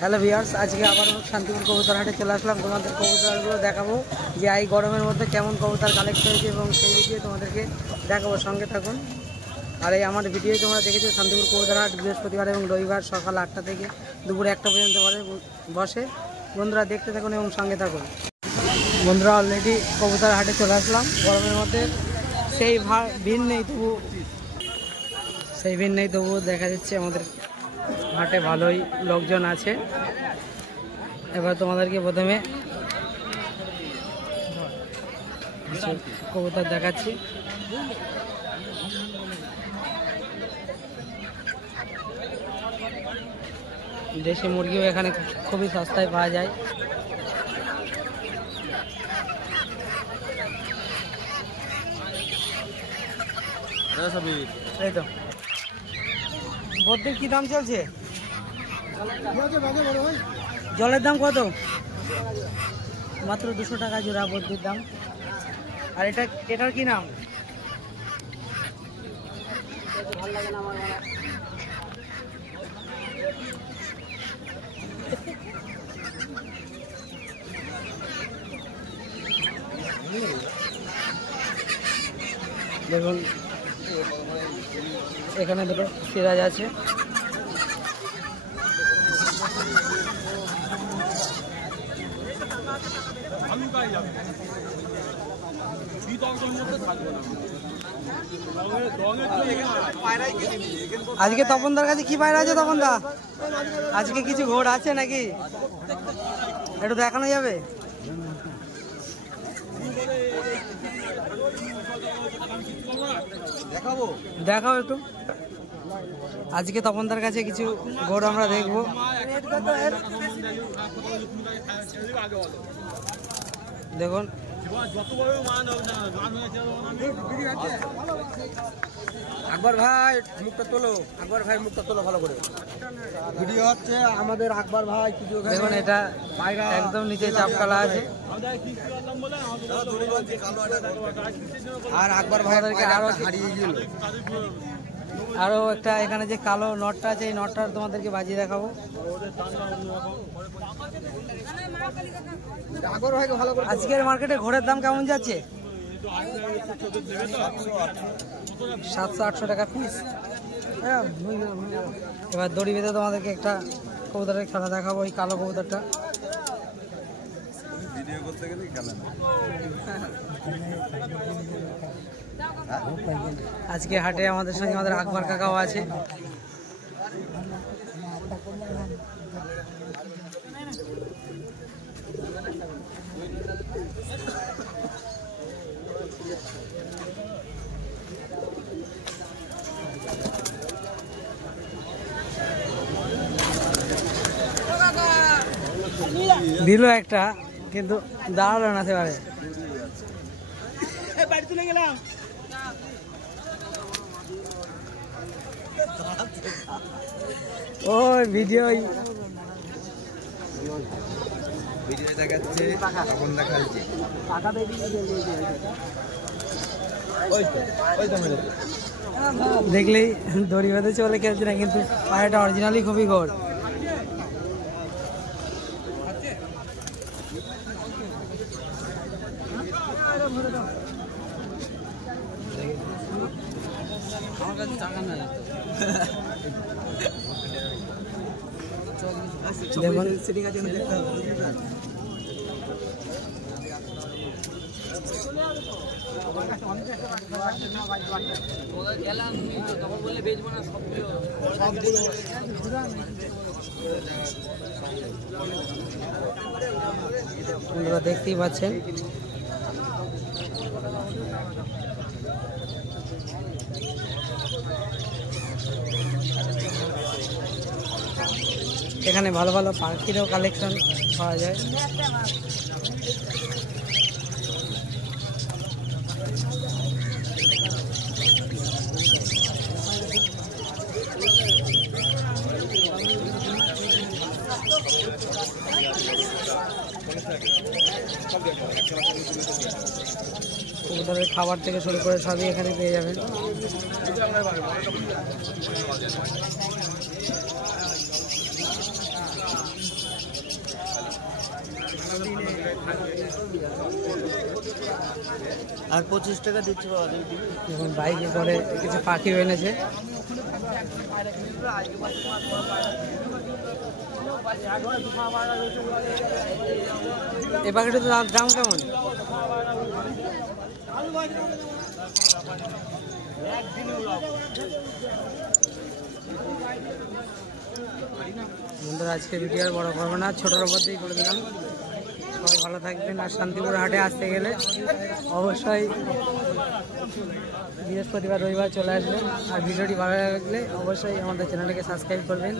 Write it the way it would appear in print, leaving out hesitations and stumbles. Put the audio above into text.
Hello viewers, আজকে আবার শান্তিপুর কবুতর হাটে চলে আসলাম। তোমাদের কবুতরগুলো দেখাবো যে এই গরমের মধ্যে কেমন কবুতর কালেক্ট হয়েছে এবং সেই ভিডিও তোমাদেরকে দেখাবো, সঙ্গে থাকুন। আর এই আমার ভিডিও তোমরা দেখেছো শান্তিপুর কবুতর হাট বৃহস্পতিবার এবং রবিবার সকাল 8টা থেকে দুপুর 1টা পর্যন্ত বসে। বন্ধুরা দেখতে থাকুন এবং সঙ্গে থাকুন। বন্ধুরা অলরেডি কবুতর হাটে চলে আসলাম। গরমের মধ্যে সেই ভিড় নেই তবু দেখা যাচ্ছে আমাদের হাটে ভালোই লোকজন আছে। এবার তোমাদেরকে প্রথমে কবুতর দেখাচ্ছি। দেশি মুরগিও এখানে খুবই সস্তায় পাওয়া যায়। এই তো বদ্রির কি দাম চলছে? জলের দাম কত? মাত্র 200 টাকা জোড়া বদ্রির দাম। আর এটার কি নাম? ভালো লাগে না আমার। দেখুন এখানে দুটো সিরাজ আছে। আজকে তপনদার কাছে কি পায়রা আছে? তপনদা আজকে কিছু ঘোড় আছে নাকি? একটু দেখানো যাবে? দেখাও একটু। আজকে তপনদার কাছে কিছু ঘোড় আমরা দেখবো। দেখুন আকবর ভাই মুখটা তোলো, আকবর ভাই মুখটা তোলো ভালো করে। ভিডিও হচ্ছে আমাদের আকবর ভাই। দেখুন এটা একদম নিচে চাপকালা আছে। আর আকবর ভাইদেরকে আরো হারিয়ে গেল। আরো একটা এখানে যে কালো নটটা আছে, এই নটটা তোমাদেরকে বাজিয়ে দেখাবো। আজকের মার্কেটে ঘোড়ের দাম কেমন যাচ্ছে? 700-800 টাকা পিস। এবার দড়ি বেঁধে তোমাদেরকে একটা কবুতরের খেলা দেখাবো। এই কালো কবুতরটা ভিডিও করতে গেলে খেলা না। আজকে হাটে আমাদের সঙ্গে আমাদের আকবর কাকাও আছে। দিল একটা, কিন্তু দাঁড়ালো না সেবারে। বাড়ি তুলে গেলাম। ওই ভিডিও দেখাচ্ছে, দেখলেই দড়ি বেঁধে চলে খেলছে না, কিন্তু পায়রাটা অরিজিনালি খুবই গোল। আমার কাছে টাকা নাই। দেখুন আপনারা দেখতেই পাচ্ছেন। এখানে ভালো ভালো পাখিরও কালেকশন পাওয়া যায়। কবুতরের খাবার থেকে শুরু করে সবই এখানে পেয়ে যাবেন। আর 25 টাকা দিচ্ছি বাবা। দেখুন বাইকে করে কিছু পাখি এনেছে। এ পাখিটা তো দাম কেমন? বন্ধুরা আজকে ভিডিও আর বড় করবো না, ছোটোর উপর দিয়েই করে দিলাম। সবাই ভালো থাকবেন। আর শান্তিপুর হাটে আসতে গেলে অবশ্যই বৃহস্পতিবার রবিবার চলে আসবেন। আর ভিডিওটি ভালো লাগলে অবশ্যই আমাদের চ্যানেলটিকে সাবস্ক্রাইব করবেন।